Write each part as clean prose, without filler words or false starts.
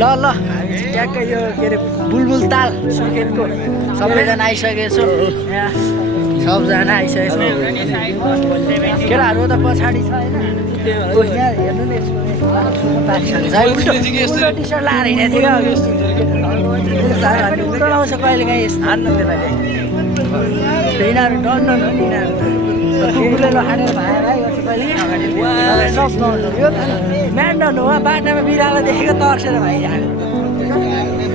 ल ल हामी चाहिँ ट्याक्कै यो के अरे बुलबुल ताल सुर्खेतको सबैजना आइसकेको छु यहाँ सबजना आइसकेको छ केटाहरू त पछाडि छ होइन हेर्नु न यसको टी सर्ट लाएर हिँडेको थियो क्या उल्टो लाउँछ कहिले काहीँ यस्तो यिनीहरू डन्डन हो नि यिनीहरू हानेर भाएर म्यान्डन हो बाटामा बिरालो देखेको तर्सेर भइरहेको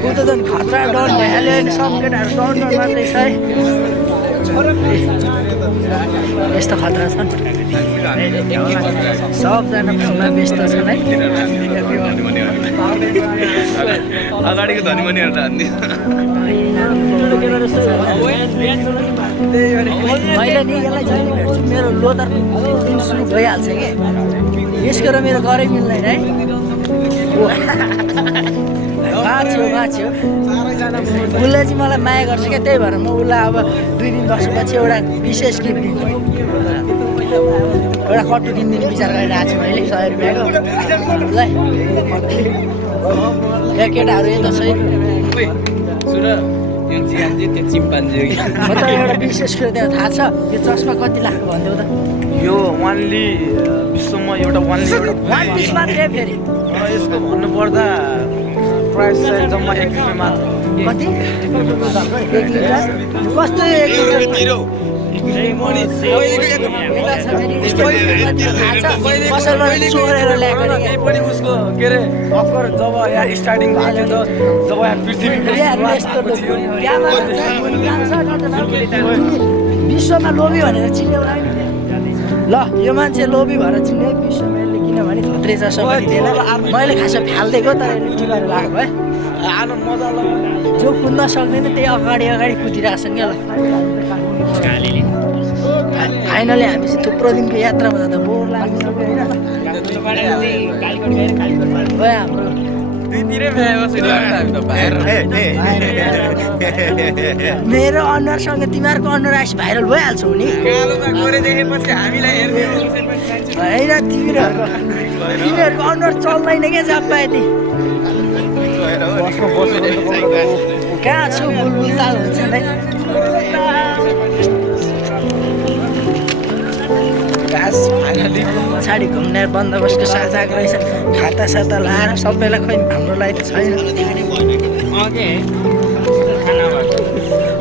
ऊ त झन् खतरा डन भइहाल्यो अहिले सब केटाहरू डन्डन मात्रै छ है यस्तो खतरा छन् सबजना फोनमा व्यस्त छन् है अगाडिको धनीमनीहरू त मैले नि यसलाई जहिले भेट्छु मेरो लोदर सुरु भइहाल्छ कि यसको र मेरो गरै मिल्दैन है बाँच्यो उसले चाहिँ मलाई माया गर्छ क्या त्यही भएर म उसलाई अब 2 दिन बसेपछि एउटा विशेष गिफ्ट दिन्छु एउटा कट्टु किनिदिने विचार गरिरहेको छु मैले 100 रुपियाँको ल केटाहरू यता छ एउटा विशेष कुरो त्यहाँ थाहा छ यो चस्मा कति लाग्छ भन्थ्यौ त यो वानली विश्वमा एउटा वान पिस मात्रै फेरि यसको भन्नुपर्दा प्राइस चाहिँ जम्मा 1 रुपियाँ मात्र कति 1 लिटर कस्तो 1 लिटर उसको के अरे अफर जब यहाँ स्टार्टिङ भएको थियो जब यहाँ पृथ्वी विश्वमा लोभी भनेर चिन्यो ल यो मान्छे लोभी भएर चिन्यो विश्वमा यसले किनभने थत्रे छ सबै थिएन मैले खास फाल्दिएको तर यसले टिकाएर लगाएको है आनु मजा लाग्यो जो कुद्न सक्दैन त्यही अगाडि कुदिरहेछन् क्या ल फाइनली हामी चाहिँ थुप्रो दिनको यात्रामा जाँदा बोर लाग्यो हाम्रो मेरो अनुहारसँग तिमीहरूको अनुहार आइस भाइरल भइहाल्छौ नि होइन तिमीहरूको अनुहार चल्दैन क्या जब पाए नि कहाँ छु बुलबुल ताल हुन्छ है पछाडि घुम्ने बन्दोबस्तको साथ आएको रहेछ खाता साता लाएर सबैलाई खोइ हाम्रो लागि त छैन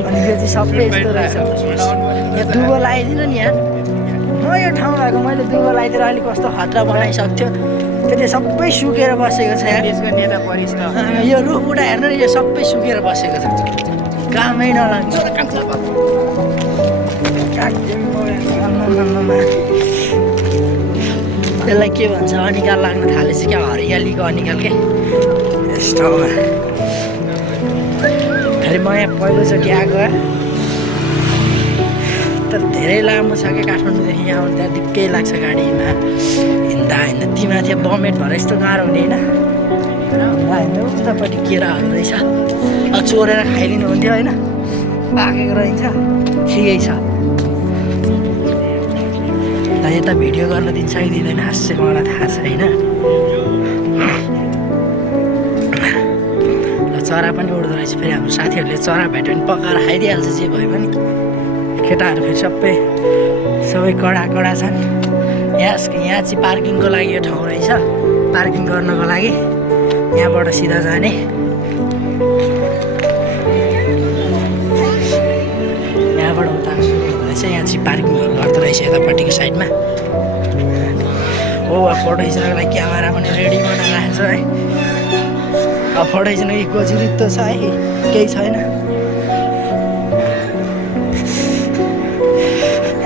अनि यो चाहिँ सबै यस्तो रहेछ यहाँ दुबो लगाइदिनु नि यहाँ म यो ठाउँ भएको मैले दुबो लगाइदिएर अहिले कस्तो खतरा बनाइसक्थ्यो त्यसले सबै सुकेर बसेको छ यहाँ यसको नेता परिस् यो रुख बुढा हेर्नु नि यो सबै सुकेर बसेको छ कामै नलाग्छ त्यसलाई के भन्छ अनिकाल लाग्न थालेछ क्या हरियालीको अनिकाल के यस ठाउँमा फेरि म यहाँ पहिलोचोटि आएको तर धेरै लामो छ क्या काठमाडौँदेखि यहाँ आउनु त्यहाँ दिक्कै लाग्छ गाडीमा हिँड्दा तीमाथि बमेट भएर यस्तो गाह्रो हुने होइन उतापट्टि केराहरू रहेछ चोरेर खाइदिनु हुन्थ्यो होइन पाकेको रहन्छ ठिकै छ यता भिडियो गर्न दिन्छ कि दिँदैन हाँस्य मलाई थाहा छैन ल चरा पनि उड्दो रहेछ फेरि हाम्रो साथीहरूले चरा भेट्यो भने पकाएर खाइदिइहाल्छ जे भयो पनि केटाहरू फेरि सबै कडा छन् यहाँ चाहिँ पार्किङको लागि यो ठाउँ रहेछ पार्किङ गर्नको लागि यहाँबाट सिधा जाने यहाँबाट उता रहेछ यहाँ चाहिँ पार्किङहरू गर्दो रहेछ यतापट्टिको साइडमा हो फोटो खिच्नको लागि क्यामेरा पनि रेडी बनाइरहेको छ है अब फोटो खिच्नु कि कोचिरित्तो छ है केही छैन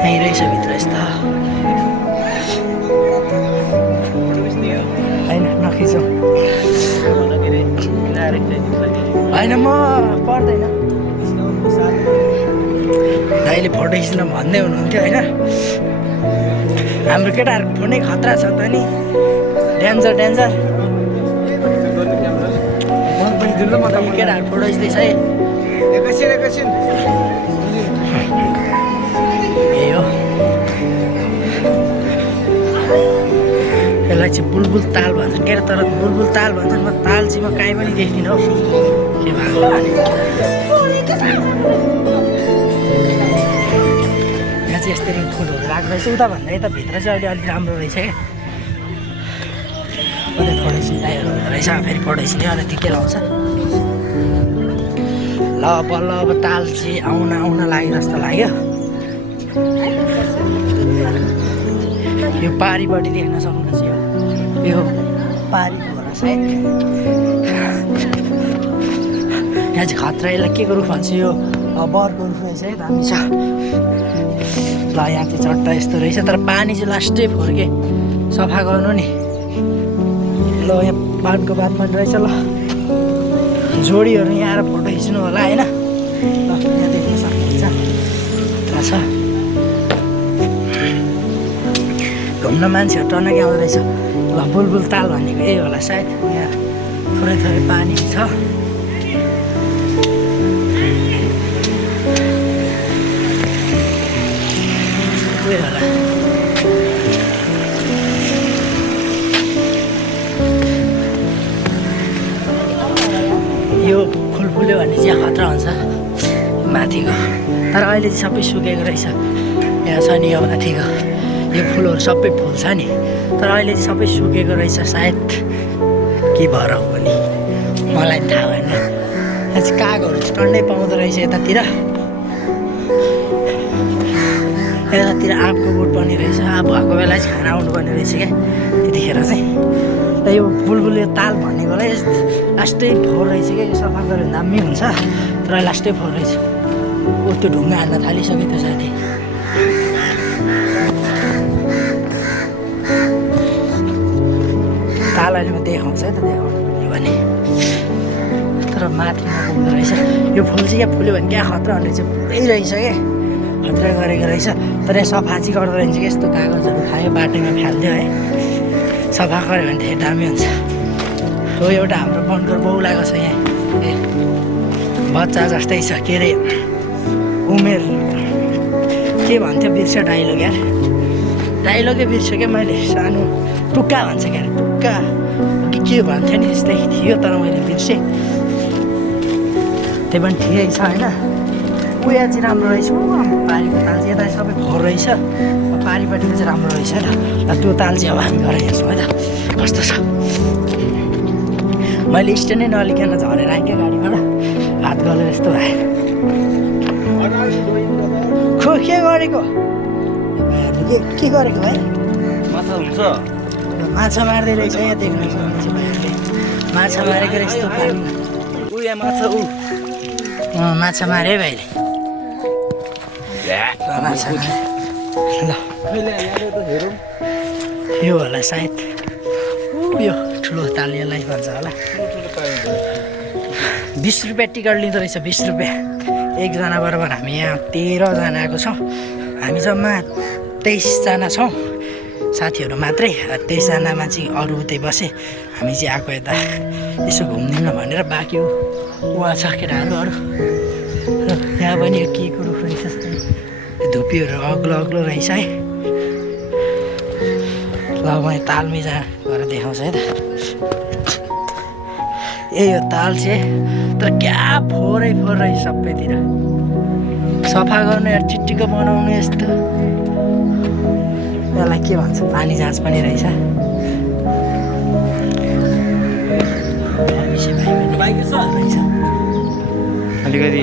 यहीँ रहेछ भित्र यस्तो होइन नखिचौँ होइन म पर्दैन दाइले फोटो खिच्न भन्दै हुनुहुन्थ्यो होइन हाम्रो केटाहरूको फोनै खतरा छ त नि डेन्जर केटाहरू फोटो खिच्दैछ है एकैछिन यही हो यसलाई चाहिँ बुलबुल ताल भन्छन् के अरे तर बुलबुल ताल भन्छन् म ताल चाहिँ म कहीँ पनि देख्दिनँ हौ के भएको यहाँ चाहिँ यस्तरी फुलहरू राख्दो रहेछ उता भन्दा यता भित्र चाहिँ अहिले अलिक राम्रो रहेछ क्या अहिले थोरै सिलाइहरू हुँदो रहेछ फेरि पढाइसिने अनि त्यो के लाउँछ ल बल्ल अब ताल चाहिँ आउन लाग्यो जस्तो लाग्यो यो पारिपट्टि देख्न सक्नुहुन्छ यो पारिको होला सायद यहाँ चाहिँ खतरा यसलाई के को रुख भन्छ यो बरको रुख रहेछ है दामी छ ल यहाँ चाहिँ चट्टा यस्तो रहेछ तर पानी चाहिँ लास्टै फोर्के सफा गर्नु नि ल यहाँ पानको बात पनि रहेछ ल जोडीहरू यहाँ आएर फोटो खिच्नु होला होइन ल यहाँ देख्न सक्नुहुन्छ छ घुम्न मान्छेहरू टनकै आउँदो रहेछ ल बुलबुल ताल भनेको यही होला सायद यहाँ थोरै थोरै पानी छ त्यही होला यो फुल फुल्यो भने चाहिँ खतरा हुन्छ माथिको तर अहिले चाहिँ सबै सुकेको रहेछ यहाँ छ नि यो माथिको यो फुलहरू सबै फुल्छ नि तर अहिले चाहिँ सबै सुकेको रहेछ सायद के भएर हो नि मलाई थाहा भएन यहाँ चाहिँ कागहरू चाहिँ टन्नै पाउँदो रहेछ यतातिर आँपको बोट पर्ने रहेछ आँप भएको बेला चाहिँ खाना आउनुपर्ने रहेछ क्या त्यतिखेर चाहिँ र यो बुलबुल यो ताल भनेकोलाई लास्टै फोहोर रहेछ क्या यो सफा गरेर दामी हुन्छ तर लास्टै फोहोर रहेछ ओ त्यो ढुङ्गा हान्न थालिसक्यो त्यो साथी ताल अहिले म देखाउँछ है त देखाउनु भने तर माथि नपुग्दो रहेछ यो फुल चाहिँ यहाँ फुल्यो भने क्या खतरा हुने चाहिँ पुरै रहेछ क्या खतरा गरेको रहेछ तर यहाँ सफा चाहिँ गर्दो रहेछ कि यस्तो कागजहरू खायो बाटोमा फालिदियो है सफा गऱ्यो भने धेरै दामी हुन्छ हो एउटा हाम्रो बनकर बौलाको छ यहाँ ए बच्चा जस्तै छ के अरे उमेर के भन्थ्यो बिर्स्यो डाइलग यार डाइलगै बिर्स्यो क्या मैले सानो टुक्का भन्छ क्या टुक्का के भन्थ्यो नि त्यस्तै थियो तर मैले बिर्सेँ त्यही पनि ठिकै छ होइन उयो चाहिँ राम्रो रहेछ पारिको ताल चाहिँ यता सबै फोहोर रहेछ पारिपट्टिको चाहिँ राम्रो रहेछ त त्यो ताल चाहिँ अब हामी गएर हेर्छौँ है त कस्तो छ मैले स्ट्यान्डै नलिकन झरेर आएँ क्या गाडीबाट हात गलेर यस्तो भए खो के गरेको के गरेको भाइ माछा हुन्छ माछा मार्दै रहेछ यहाँ देख्न सक्नुहुन्छ भाइहरूले माछा मारेको रहेछ यस्तो ऊ यहाँ माछा ऊ माछा मारे है भाइले माछा ल यो होला सायद यो ठुलो ताल यसलाई भन्छ होला 20 रुपियाँ टिकट लिँदो रहेछ 20 रुपियाँ एकजना बराबर हामी यहाँ 13 जना आएको छौँ हामी जम्मा 23 जना छौँ साथीहरू मात्रै 23 जनामा चाहिँ अरू उतै बसे हामी चाहिँ आएको यता यसो घुम्दिनँ भनेर बाँकी उहाँ छ केटाहरू अरू यहाँ पनि यो के कुरो रहेछ धुप्पीहरू अग्लो अग्लो रहेछ है ल म तालमै जा गएर देखाउँछ है त यही हो ताल चाहिँ तर क्या फोहोरै फोहोर रहेछ सबैतिर सफा गर्नु या चिट्टीको बनाउनु यस्तो यसलाई के भन्छ पानी जाँच पनि रहेछ अलिकति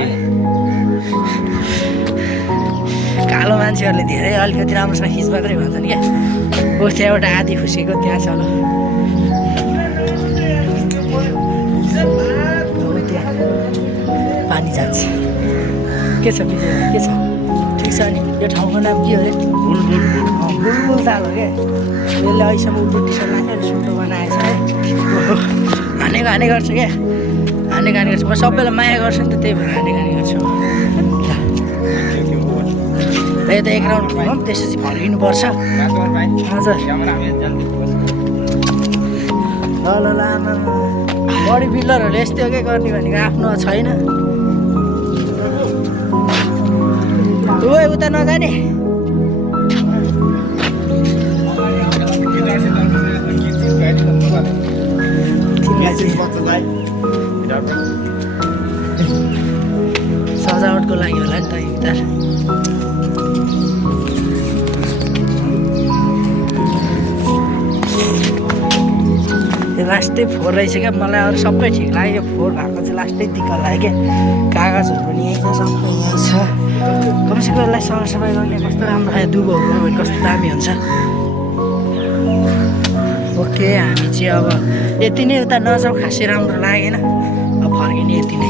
कालो मान्छेहरूले धेरै अलिकति राम्रोसँग खिच मात्रै भन्छन् क्या ऊ त्यहाँ एउटा आधी खुसीको त्यहाँ छ ल पानी जान्छ के छ के छ ठिक छ नि यो ठाउँको नाम के हो अरे बुलबुल ताल हो क्या यसले अहिलेसम्म उल्टो टी सर्ट लान्छ सुटो बनाएछ है हाने गर्छु क्या हाने गर्छु म सबैलाई माया गर्छु नि त त्यही भएर हाने गर्छु यो त एक राउन्ड घुमौँ त्यसपछि फर्किनुपर्छ हजुर ल आमा बडी बिल्डरहरूले यस्तै के गर्ने भनेको आफ्नो छैन उता नजाने सजावटको लागि होला नि त गिटार लास्टै फोर रहेछ क्या मलाई अरू सबै ठिक लाग्यो फोर भएको चाहिँ लास्टै दिक्क लाग्यो क्या कागजहरू पनि यहीँ छ सबै यहीँ छ कमसेकम यसलाई सरसफाइ गर्ने कस्तो राम्रो खायो दुबोहरू भने कस्तो दामी हुन्छ ओके हामी चाहिँ अब यति नै उता नजाउँ खासै राम्रो लागेन अब फर्किने यति नै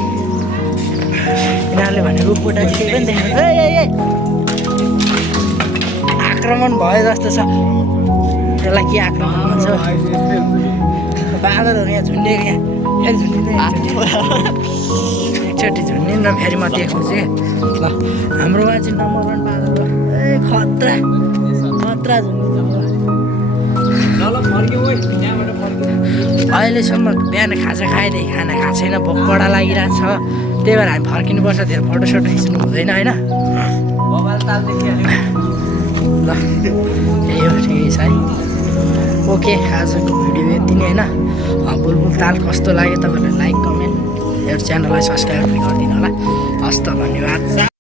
यिनीहरूले भने रुखबाट केही पनि देखेको आक्रमण भयो जस्तो छ त्यसलाई के आक्रमण भन्छ बाँदरहरू यहाँ झुन्डिएको यहाँ फेरि झुन्डिँदै एकचोटि झुन्डिनु र फेरि म देखाउँछु क्या ल हाम्रोमा चाहिँ नम्बर 1 बाँदर हो ए खतरा खतरा अहिलेसम्म बिहान खाजा खाएदेखि खाना खाएको छैन भोक कडा लागिरहेको छ त्यही भएर हामी फर्किनुपर्छ धेरै फोटोसोटो खिच्नु हुँदैन होइन ल त्यही हो ठिकै छ है ओके आजको भिडियो यति नै होइन बुलबुल ताल कस्तो लाग्यो तपाईँहरूलाई लाइक कमेन्ट एउटा च्यानललाई सब्सक्राइब पनि गरिदिनु होला हस् त धन्यवाद